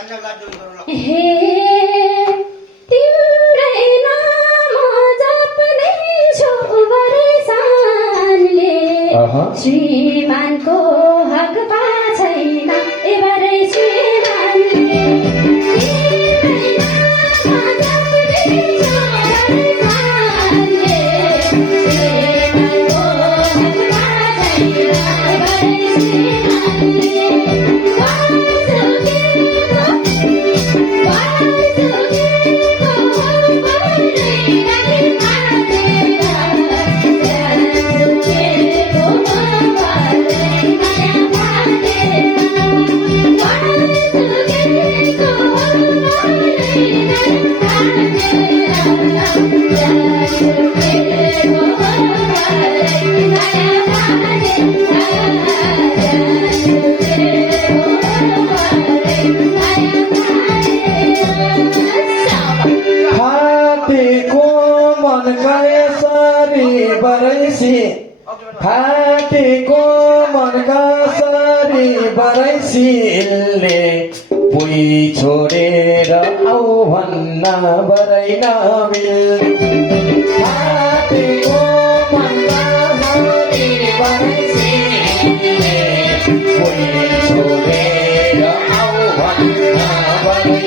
हे तिम्रै नाम जप्नेछु वरसानले श्रीमानको हक पा छैन एबारै श्रीमानले तिम्रै नाम जप्नेछु वरसानले श्रीमानको हक पा छैन एबारै श्रीमानले हातेको मनका सरी बरैसिलले पुई छोडेर आऊ भन्न बरै नमिल्ने हातेको मनका सरी बरैसिलले पुई छोडेर आऊ भन्न बरै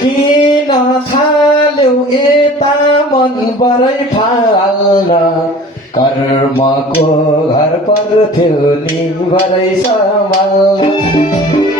किन थाल्यौ यता मन बरै फाल्न कर्मको घर पर्थ्यो नि भरै सम्हाल्न